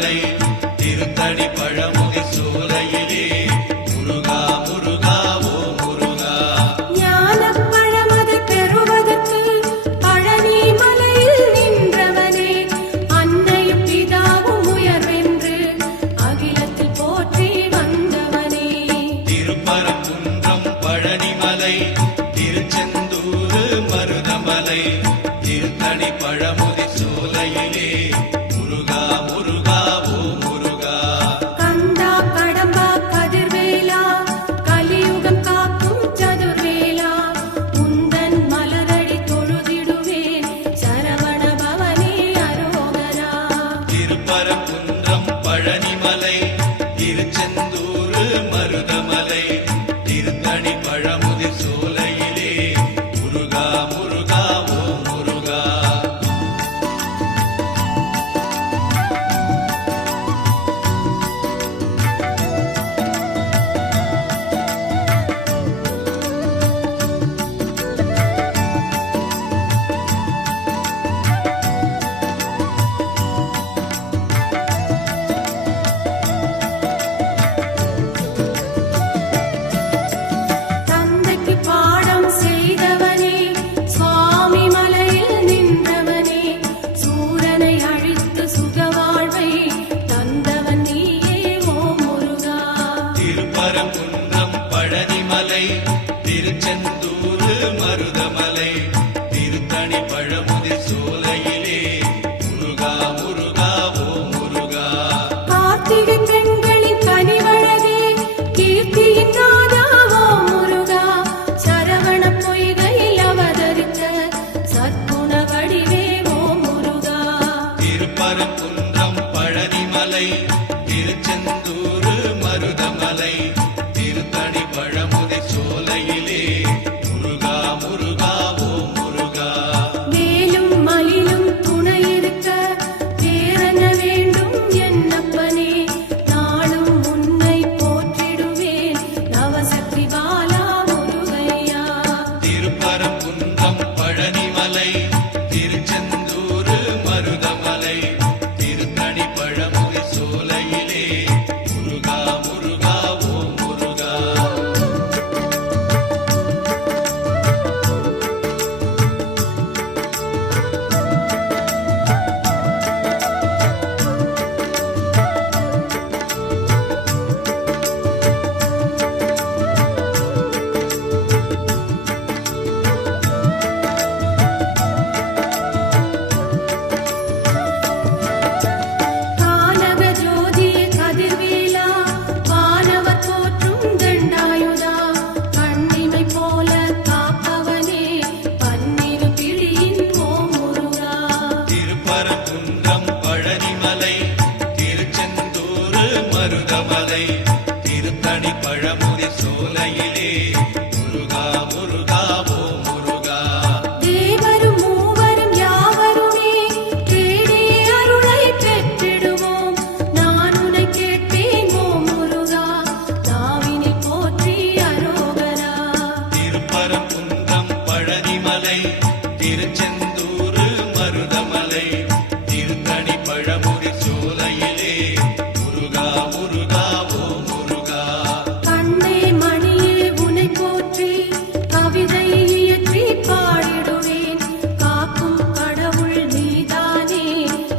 மருதமலை திருத்தணி பழமுதி சோலையிலே முருகா முருகா ஓ முருகா. ஞானப் பழமதை பெறுவதற்கு பழனி மலையில் நின்றவனே, அன்னையும் பிதாவும் உயர்வென்று அகிலத்தில் போற்றி வந்தவனே. திருப்பரங்குன்றம் பழனிமலை திருச்செந்தூர் மருதமலை திருத்தணி பழமுதி சோலையிலே முருகா முருகா ஓ முருகா. கந்தா கடம்பா கதிர்வேலா கலியுகம் காக்கும் சதுர்வேலா, உந்தன் மலரடி தொழுதிடுவேன் சரவண பவனே அரோகரா. திருப்பரங்குன்றம் பழனிமலை திருச்செந்தூர் மருதமலை திருத்தணி பழமுதி சோலையிலே முருகா முருகா ஓ முருகா. தந்தைக்கு பாடம் செய்தவனே, சுவாமி மலையில் நின்றவனே, சூரனை அழித்து சுகவாழ்வை தந்தவன் நீயே ஓ முருகா. திருப்பரங்குன்றம் பழனிமலை திருச்செந்தூர் மருதமலை திருத்தணி பழமுதி சோலையிலே முருகா முருகா ஓ முருகா. கார்த்திகை பெண்களின் கனிவழகே, கீர்த்தியின் நாதா ஓ முருகா. சரவண பொய்கையில் அவதரித்த சற்குண வடிவே ஓ முருகா. திருப்பரங்குன்றம் பழனிமலை திருச்செந்தூர் மருதமலை திருத்தணி பழமுதி சோலையிலே முருகா முருகா ஓ முருகா. மேலும் மலிலும் துணையிருக்க வேறென்ன வேண்டும் என்னப்பனே, நாளும் உன்னை போற்றிடுவேன் நவசக்தி பாலா முருகையா. திருப்பரங்குன்றம் பழனிமலை திருச்செந்தூர் மருதமலை திருத்தணி பழமுதி சோலையிலே முருகா முருகா ஓ முருகா. கானக ஜோதிய கதிர்வேலா, வானவர் போற்றும் தண்டாயுதா, கண்ணிமை போல காப்பவனே பன்னிரு பிழியின் ஓ முருகா. திருப்பரங்குன்றம் பழனிமலை திருச்செந்தூர் மருதமலை திருத்தணி பழமுதி சோலையிலே முருகா முருகா ஓ முருகா. தேவரும் மூவரும் யாவருமே தேடிய அருளை பெற்றிடுவோம், நான் உன்னை கேட்பேன் ஓ முருகா. தாவினில் போற்றி அரோகரா. திருப்பரங்குன்றம் பழனிமலை திருச்செந்தூர் மருதமலை திருத்தணி பழமுதி சோலையிலே முருகா முருகா ஓ முருகா. கண்ணே மணியே உனை போற்றி கவிதை இயற்றி பாடிடுவேன், காக்கும் கடவுள் நீதானே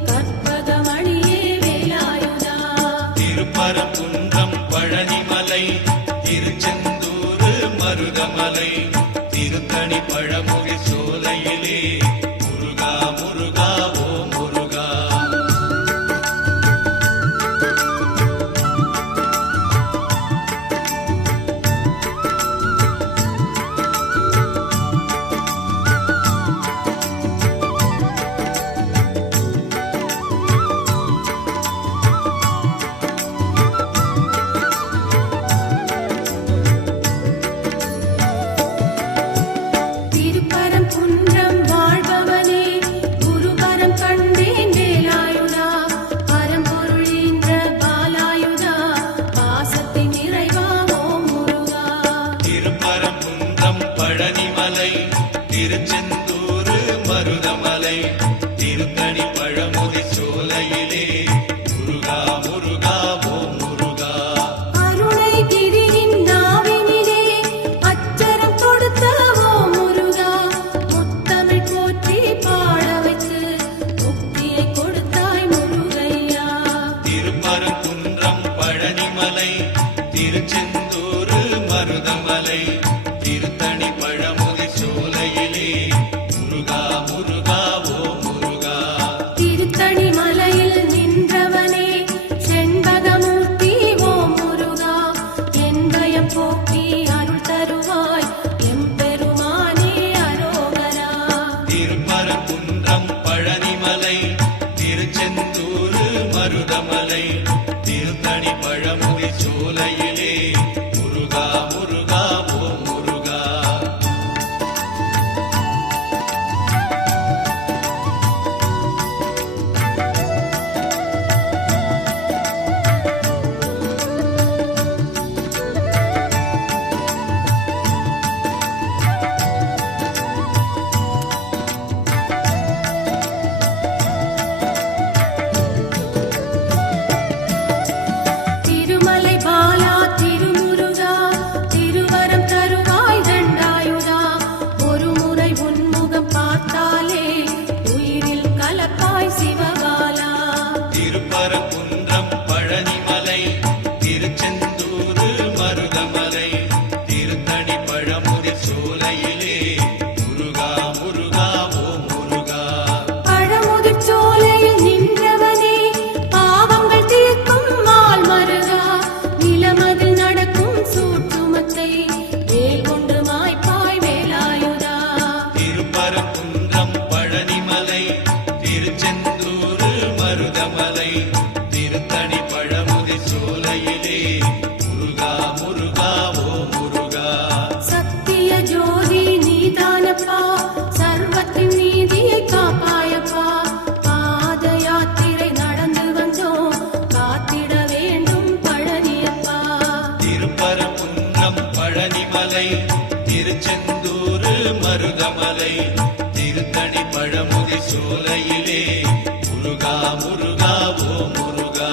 கற்பகமணியே வேலாயுதா. திருப்பரங்குன்றம் பழனிமலை திருச்செந்தூர் மருதமலை திருத்தணி பழமுதி சோலையிலே முருகா முருகா ஓ முருகா. பழனிமலை திருச்செந்தூர் மருதமலை திருத்தணி பழமுதி சோலையிலே முருகா முருகா ஓ முருகா. திருத்தணி மலையில் நின்றவனே செண்பகமூர்த்தி ஓ முருகா, என் பயம் போக்கி அருள் தருவாய் எம்பெருமானே அரோகரா. திருப்பரங்குன்றம் பழனிமலை திருச்செந்தூர் மருதமலை திருத்தணி பழமுதி சோலையிலே முருகா முருகா ஓ முருகா. திருமலை பாலா திருமுருகா, திருவரம் தருவாய் தண்டாயுதா, ஒரு முறை உன்முகம் பார்த்தாலே உயிரில் கலப்பாய் சிவகாலா. திருப்பரங்குன்றம் பழனிமலை திருச்செந்தூர் மருதமலை திருத்தணி பழமுதி சோலையிலே முருகா முருகா ஓ முருகா. பழமுதிர் சோலையில் நின்றவனே பாவங்கள் தீர்க்கும் மால் மருகா, நிலமதில் நடக்கும் சூற்றுமத்தை வேல் கொண்டு மாய்ப்பாய் வேலாயுதா. திருப்பரங்குன்றம் பழனிமலை திருச்செந்தூர் மருதமலை திருத்தணி பழமுதி சோலையிலே முருகா முருகா ஓ முருகா. சத்திய ஜோதி நீதானப்பா, சர்வத்தின் நீதியை காப்பாயப்பா, பாத யாத்திரை நடந்து வந்தோம் காத்திட வேண்டும் பழனியப்பா. திருப்பரங்குன்றம் பழனிமலை திருச்செந்தூர் மருதமலை திருத்தணி பழமுதி சோலையிலே முருகா முருகா ஓ முருகா.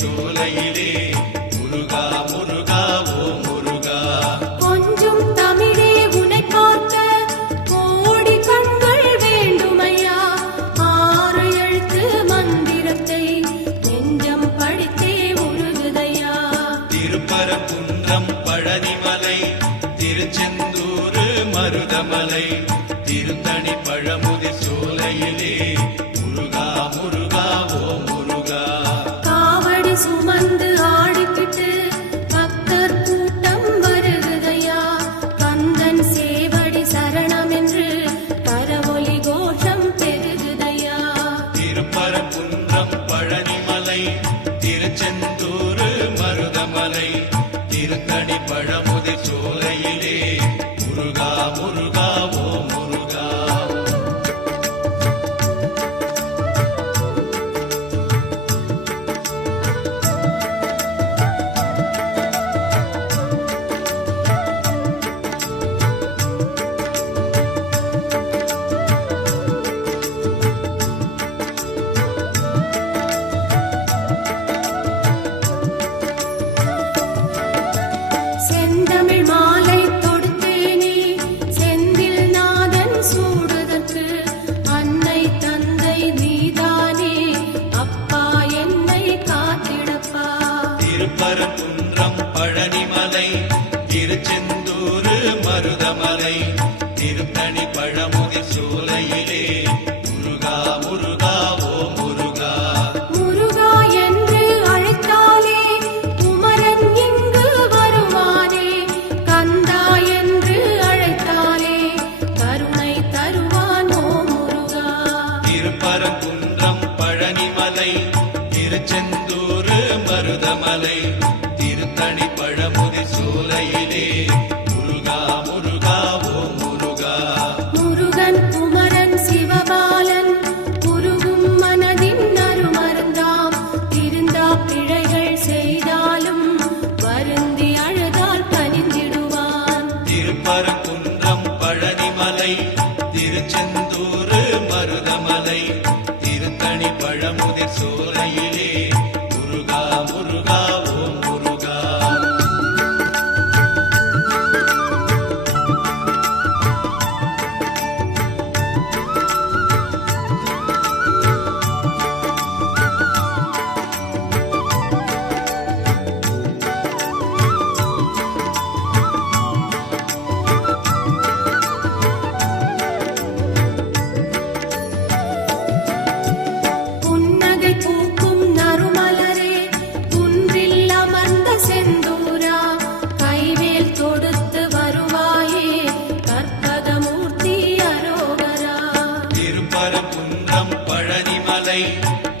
சோலையிலே முருகா முருகா ஓ முருகா கொஞ்சம் தமிழே உனை பார்க்க கோடி கண்கள் வேண்டுமையா ஆறு எழுத்து மந்திரத்தை நெஞ்சம் படித்தே உருகுதையா திருப்பரங்குன்றம் பழனிமலை திருச்செந்தூர் மருதமலை திருத்தணி பழமுதி சோலையிலே முருகா முருகா ஓ முருகா காவடி சுமந்து ஆடிக்கிட்டு பக்தர் கூட்டம் வருகுதையா கந்தன் சேவடி சரணம் என்று கரவொலி கோஷம் பெருகுதையா திருப்பரங்குன்றம் பழனிமலை திருச்செந்தூர் மருதமலை திருத்தணி பழமுதி சோலையிலே முருகா முருகா ஓ முருகா செந்தமிழ் மாலை தொடுத்தேனே செந்தில் நாதன் சூடுதற்கு அன்னை தந்தை நீதானே அப்பா என்னை காத்திடப்பா திருப்பரங்குன்றம் பழனிமலை திருச்செந்தூர் மருதமலை திருத்தணி பழமுதி சோலையிலே முருகா முருகா ஓ முருகா முருகா என்று அழைத்தாலே குமரன் இங்கு வருவானே கந்தா என்று அழைத்தாலே கருணை தருவான் ஓ முருகா திருப்பரங்குன்றம் பழனிமலை திருச்செந்தூர் மருதமலை திருத்தணி பழமுதி சோலையிலே முருகா முருகா ஓ முருகா முருகன் குமரன் சிவபாலன் குருகும் மனதின் அருமருந்தாம் திருந்தா பிழைகள் செய்தாலும் வருந்தி அழுதால் கனிந்திடுவான் திருப்பரங்குன்றம் பழனிமலை திருச்செந்தூர் மருதமலை திருத்தணி பழமுதி சோலையிலே முருகா முருகா ஓ முருகா புன்னகை பூக்கும் நறுமலரே குன்றில் அமர்ந்த செந்தூரா கைவேல் தொடுத்து வருவாயே கற்பகமூர்த்தி அரோகரா திருப்பரங்குன்றம் பழனிமலை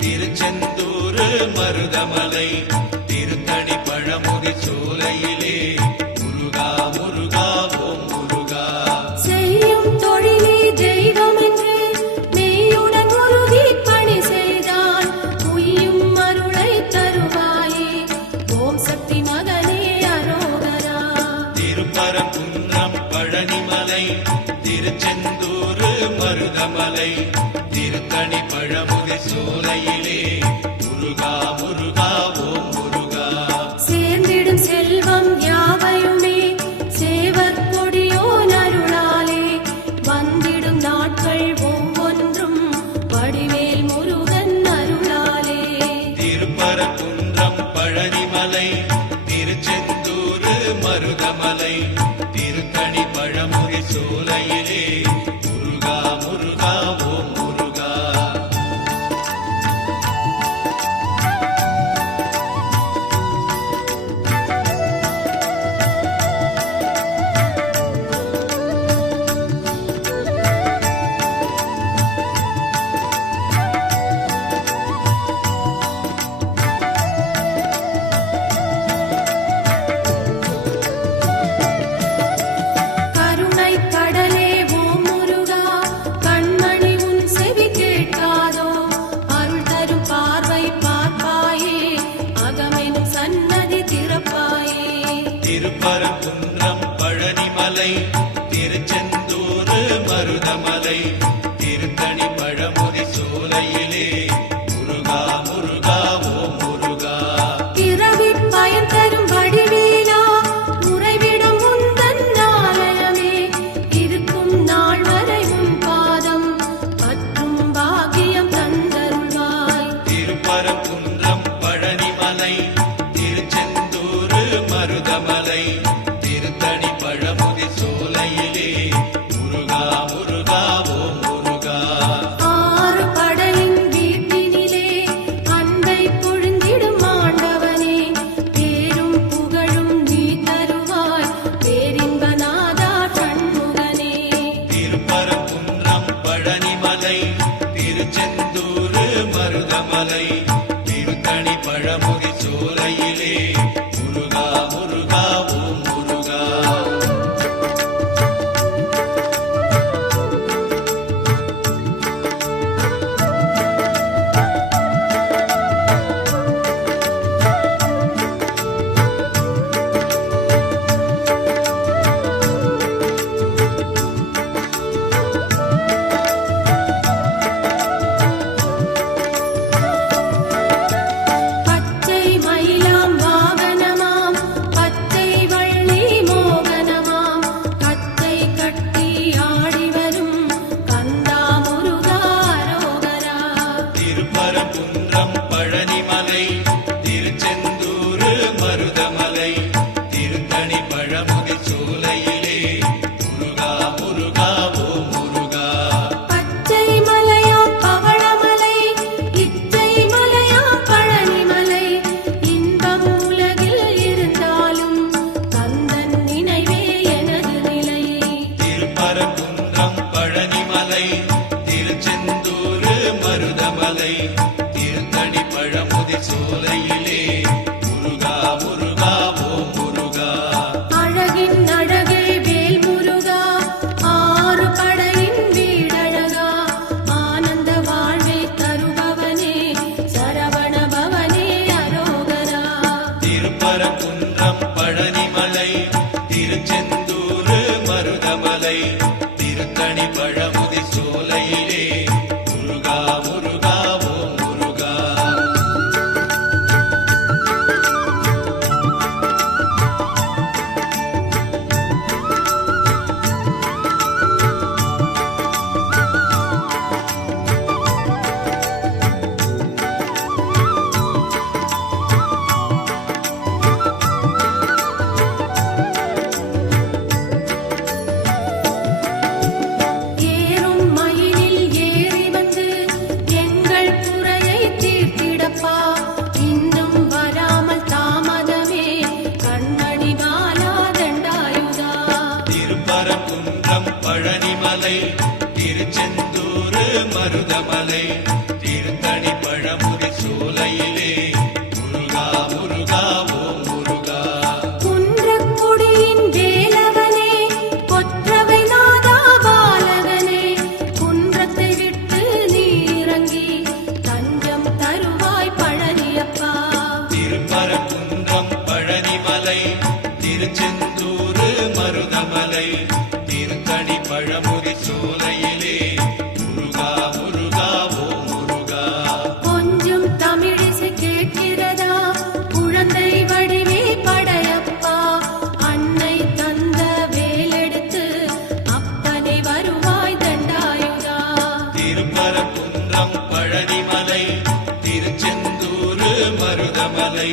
திருச்செந்தூர் மருதமலை திருத்தணி பழமுதி சோலையிலே முருகா முருகா ஓ முருகா செய்யும் தொழிலே தெய்வம் என்று மெய்யுடன் உருகி பணி செய்தால் உய்யும் அருளை தருவாயே ஓம் சக்தி மகனே அரோகரா திருப்பரங்குன்றம் பழனிமலை திருச்செந்தூர் மருதமலை திருத்தணி பழமுதி சோலையிலே முருகா முருகா ஓ முருகா சேர்ந்திடும் செல்வம் யாவையுமே சேவர் கொடியோன் அருளாலே வந்திடும் நாட்கள் ஒவ்வொன்றும் வடிவேல் முருகன் அருளாலே திருப்பரங்குன்றம் பழனிமலை திருச்செந்தூர் மருதமலை திருத்தணி பழமுதி சோலையிலே முருகா முருகா ஓ முருகா பழமுதி சோலையிலே முருகா முருகா ஓம் முருகா. பச்சை மயிலாம் வாகனமாம் பச்சை வள்ளி மோகனமாம் கச்சை கட்டி ஆடி வரும் கந்தா முருகா அரோகரா. திருப்பரங்குன்றம் பழனிமலை திருச்செந்தூர் மருதமலை திருத்தணி பழமுதி சோலையிலே முருகா முருகா ஓம் முருகா. பச்சை மலையாம் பவளமலை இச்சை மலையாம் பழனிமலை இன்பம் உலகில் இருந்தாலும் கந்தன் நினைவே எனது நிலை. திருப்பரங்குன்றம் பழனிமலை திருச்செந்தூர் மருதமலை திருத்தணி பழமுதி சோலையிலே முருகா முருகா ஓம் முருகா. அழகின் அழகே வேல் முருகா ஆறு படையின் வீடழகா ஆனந்த வாழ்வை தருபவனே சரவண பவனே அரோகரா. திருப்பரங்குன்றம் பழனிமலை திருச்செந்தூர் மருதமலை திருத்தணி பழமுதி சோலையிலே முருகா முருகா ஓம் முருகா. ஏறும் மயிலில் ஏறி வந்து எங்கள் குறையை தீர்த்திடப்பா இன்னும் வராமல் தாமதமே கண்மணி பாலா தண்டாயுதா. திருப்பரங்குன்றம் பழனிமலை திருச்செந்தூர் மருதமலை திருத்தணி பழமுதி சோலையிலே முருகா முருகா ஓம் முருகா. குன்றக்குடியின் வேலவனே கொற்றவை நாதா பாலகனே குன்றத்தை விட்டு நீ இறங்கி தஞ்சம் தருவாய் பழனியப்பா. திருப்பரங்குன்றம் பழனிமலை திருச்செந்தூர் மருதமலை திருத்தணி பழமுதி சோலையிலே முருகா முருகா ஓம் முருகா. கொஞ்சம் தமிழிசை கேட்கிறதா குழந்தை வடிவே படையப்பா அன்னை தந்த வேலெடுத்து அப்பனை வருவாய் தண்டாயுதா. திருப்பரங்குன்றம் பழனிமலை திருச்செந்தூர் மருதமலை